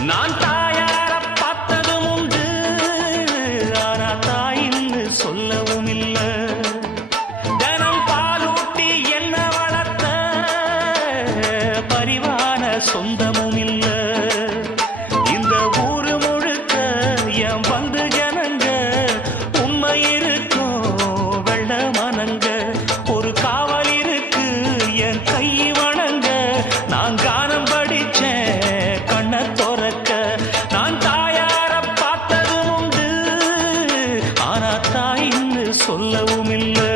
நான் தாயார பார்த்ததும் உண்டு. ஆனா தாயின்னு சொல்லவும் இல்லை. தனம் பாலூட்டி என்ன வளர்த்த? பரிவான சொந்தமும் இல்லை. இந்த ஊரு முழுக்க என் பந்து ஜனங்க உண்மை இருக்கும் வெள்ள மனங்க ஒரு காவல் இருக்கு என் கை வணங்க. நான் பார்த்தாயின்னு சொல்லவும் இல்லை